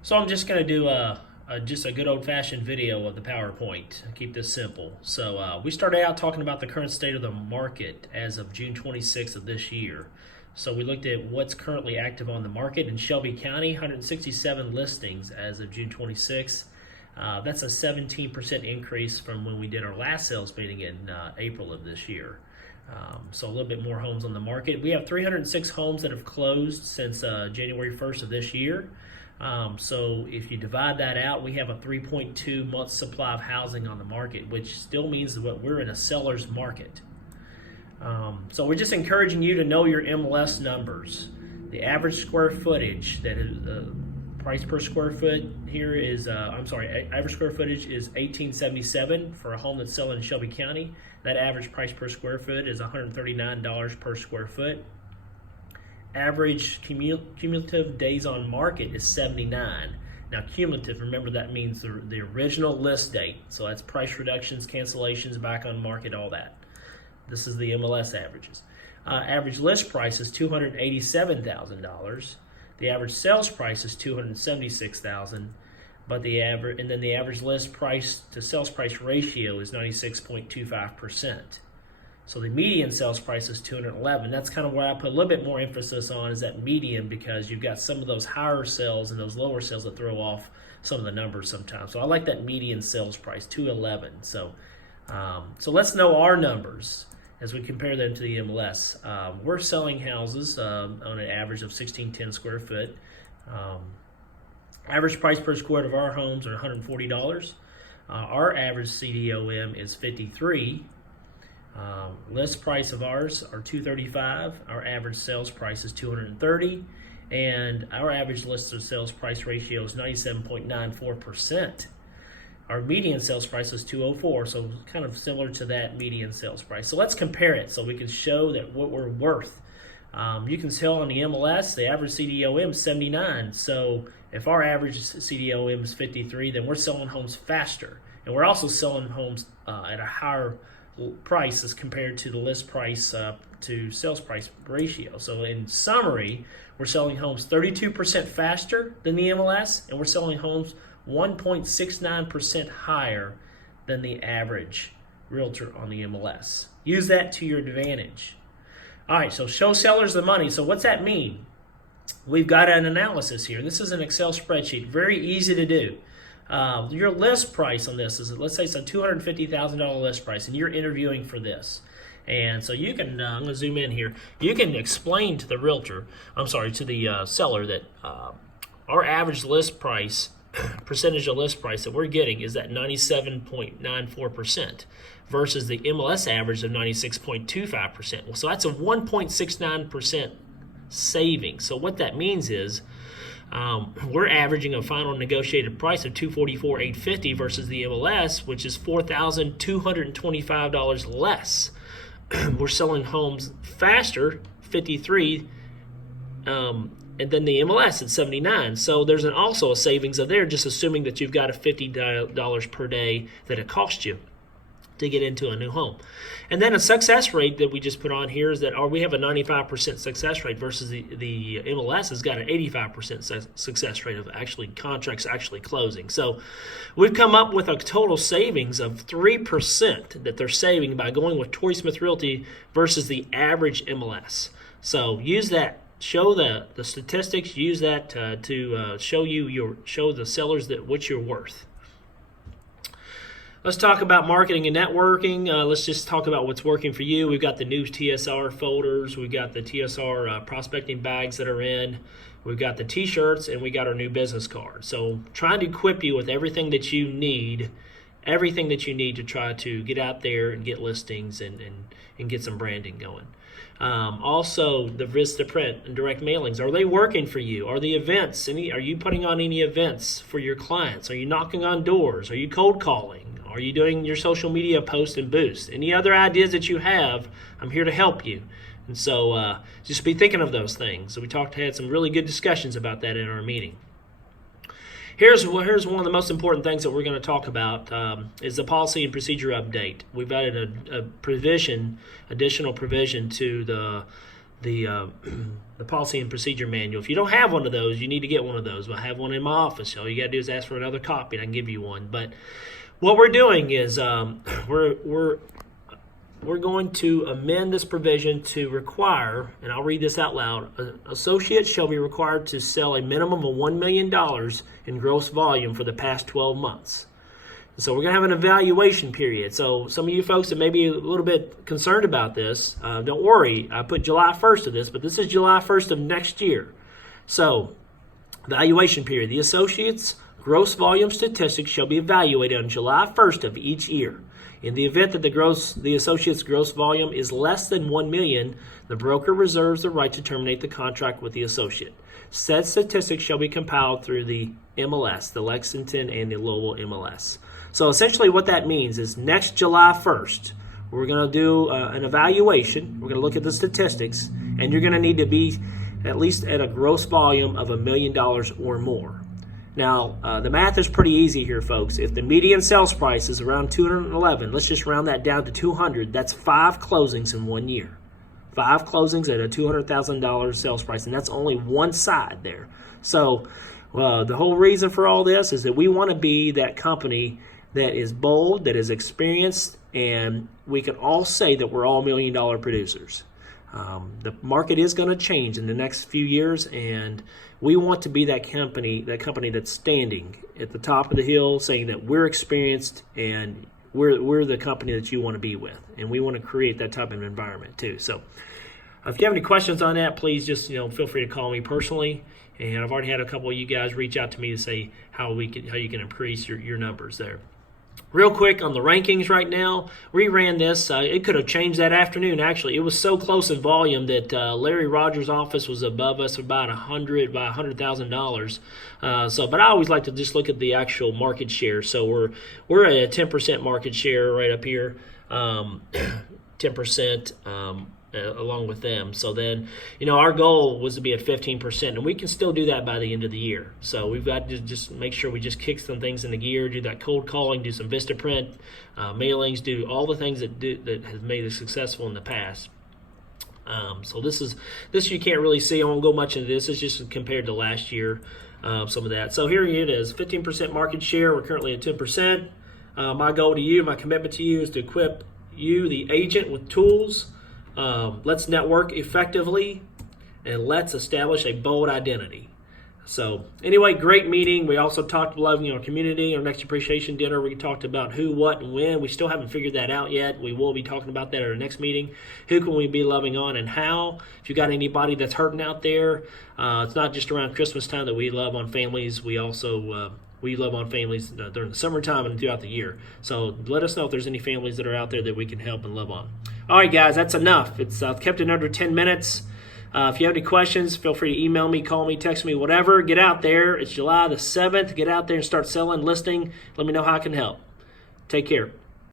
So I'm just going to do just a good old-fashioned video of the PowerPoint. Keep this simple. So we started out talking about the current state of the market as of June 26th of this year. So we looked at what's currently active on the market in Shelby County, 167 listings as of June 26th. That's a 17% increase from when we did our last sales meeting in April of this year. So a little bit more homes on the market. We have 306 homes that have closed since January 1st of this year. So if you divide that out, we have a 3.2 month supply of housing on the market, which still means that we're in a seller's market. So we're just encouraging you to know your MLS numbers. The average square footage, that is price per square foot here is, average square footage is $18.77 for a home that's selling in Shelby County. That average price per square foot is $139 per square foot. Average cumulative days on market is 79. Now cumulative, remember that means the original list date. So that's price reductions, cancellations, back on market, all that. This is the MLS averages. Average list price is $287,000. The average sales price is $276,000, but the average list price to sales price ratio is 96.25%. So the median sales price is $211. That's kind of where I put a little bit more emphasis on, is that median, because you've got some of those higher sales and those lower sales that throw off some of the numbers sometimes. So I like that median sales price, $211. So let's know our numbers as we compare them to the MLS. We're selling houses on an average of 1610 square foot. Average price per square of our homes are $140. Our average CDOM is 53. List price of ours are $235. Our average sales price is $230, and our average list to sales price ratio is 97.94%. Our median sales price is $204, so kind of similar to that median sales price. So let's compare it so we can show that what we're worth. You can tell on the MLS, the average CDOM is 79. So if our average CDOM is 53, then we're selling homes faster. And we're also selling homes at a higher price as compared to the list price to sales price ratio. So in summary, we're selling homes 32% faster than the MLS, and we're selling homes 1.69% higher than the average realtor on the MLS. Use that to your advantage. All right, so show sellers the money. So what's that mean? We've got an analysis here. This is an Excel spreadsheet, very easy to do. Your list price on this is, let's say it's a $250,000 list price, and you're interviewing for this. And so you can, I'm going to zoom in here. You can explain to the to the seller that our average list price, percentage of list price that we're getting is at 97.94% versus the MLS average of 96.25%. Well, so that's a 1.69% saving. So what that means is we're averaging a final negotiated price of $244,850 versus the MLS, which is $4,225 less. We're selling homes faster, 53, and then the MLS at 79. So there's also a savings of there, just assuming that you've got a $50 per day that it costs you to get into a new home. And then a success rate that we just put on here is that we have a 95% success rate versus the MLS has got an 85% success rate of contracts actually closing. So we've come up with a total savings of 3% that they're saving by going with Torrey Smith Realty versus the average MLS. So use that. Show the statistics. Use that to show the sellers that what you're worth. Let's talk about marketing and networking. Let's just talk about what's working for you. We've got the new TSR folders. We've got the TSR prospecting bags that are in. We've got the T-shirts, and we got our new business card. So trying to equip you with everything that you need to try to get out there and get listings and get some branding going. Also, the Vistaprint and direct mailings, are they working for you? Are the events, are you putting on any events for your clients? Are you knocking on doors? Are you cold calling? Are you doing your social media posts and boosts? Any other ideas that you have, I'm here to help you. And so just be thinking of those things. So we had some really good discussions about that in our meeting. Here's one of the most important things that we're going to talk about is the policy and procedure update. We've added a additional provision to the policy and procedure manual. If you don't have one of those, you need to get one of those. I have one in my office. All you got to do is ask for another copy, and I can give you one. But what we're doing is we're going to amend this provision to require, and I'll read this out loud, associates shall be required to sell a minimum of $1 million in gross volume for the past 12 months. So we're going to have an evaluation period. So some of you folks that may be a little bit concerned about this, don't worry. I put July 1st of this, but this is July 1st of next year. So evaluation period. The associates' gross volume statistics shall be evaluated on July 1st of each year. In the event that the associate's gross volume is less than 1 million, the broker reserves the right to terminate the contract with the associate. Said statistics shall be compiled through the MLS, the Lexington and the Lowell MLS. So essentially what that means is next July 1st, we're going to do an evaluation. We're going to look at the statistics, and you're going to need to be at least at a gross volume of $1 million or more. Now, the math is pretty easy here, folks. If the median sales price is around 211, let's just round that down to 200. That's 5 closings in 1 year. 5 closings at a $200,000 sales price, and that's only one side there. So the whole reason for all this is that we want to be that company that is bold, that is experienced, and we can all say that we're all $1 million producers. The market is going to change in the next few years, and we want to be that company that's standing at the top of the hill, saying that we're experienced and we're the company that you want to be with, and we want to create that type of environment too. So, if you have any questions on that, please just feel free to call me personally. And I've already had a couple of you guys reach out to me to say how you can increase your numbers there. Real quick on the rankings right now, we ran this. It could have changed that afternoon, actually. It was so close in volume that Larry Rogers' office was above us about $100,000. But I always like to just look at the actual market share. So we're at a 10% market share right up here, 10%. Along with them. So then, our goal was to be at 15%, and we can still do that by the end of the year. So we've got to just make sure we just kick some things into gear, do that cold calling, do some Vistaprint, mailings, do all the things that has made us successful in the past. So this you can't really see. I won't go much into this. It's just compared to last year, some of that. So here it is, 15% market share. We're currently at 10%. My goal to you, my commitment to you is to equip you, the agent, with tools. Let's network effectively, and let's establish a bold identity. So anyway, great meeting. We also talked about loving our community. Our next appreciation dinner, we talked about who, what, and when. We still haven't figured that out yet. We will be talking about that at our next meeting. Who can we be loving on and how? If you got anybody that's hurting out there, it's not just around Christmas time that we love on families. We also we love on families during the summertime and throughout the year. So let us know if there's any families that are out there that we can help and love on. All right, guys, that's enough. It's kept it under 10 minutes. If you have any questions, feel free to email me, call me, text me, whatever. Get out there. It's July the 7th. Get out there and start selling, listing. Let me know how I can help. Take care.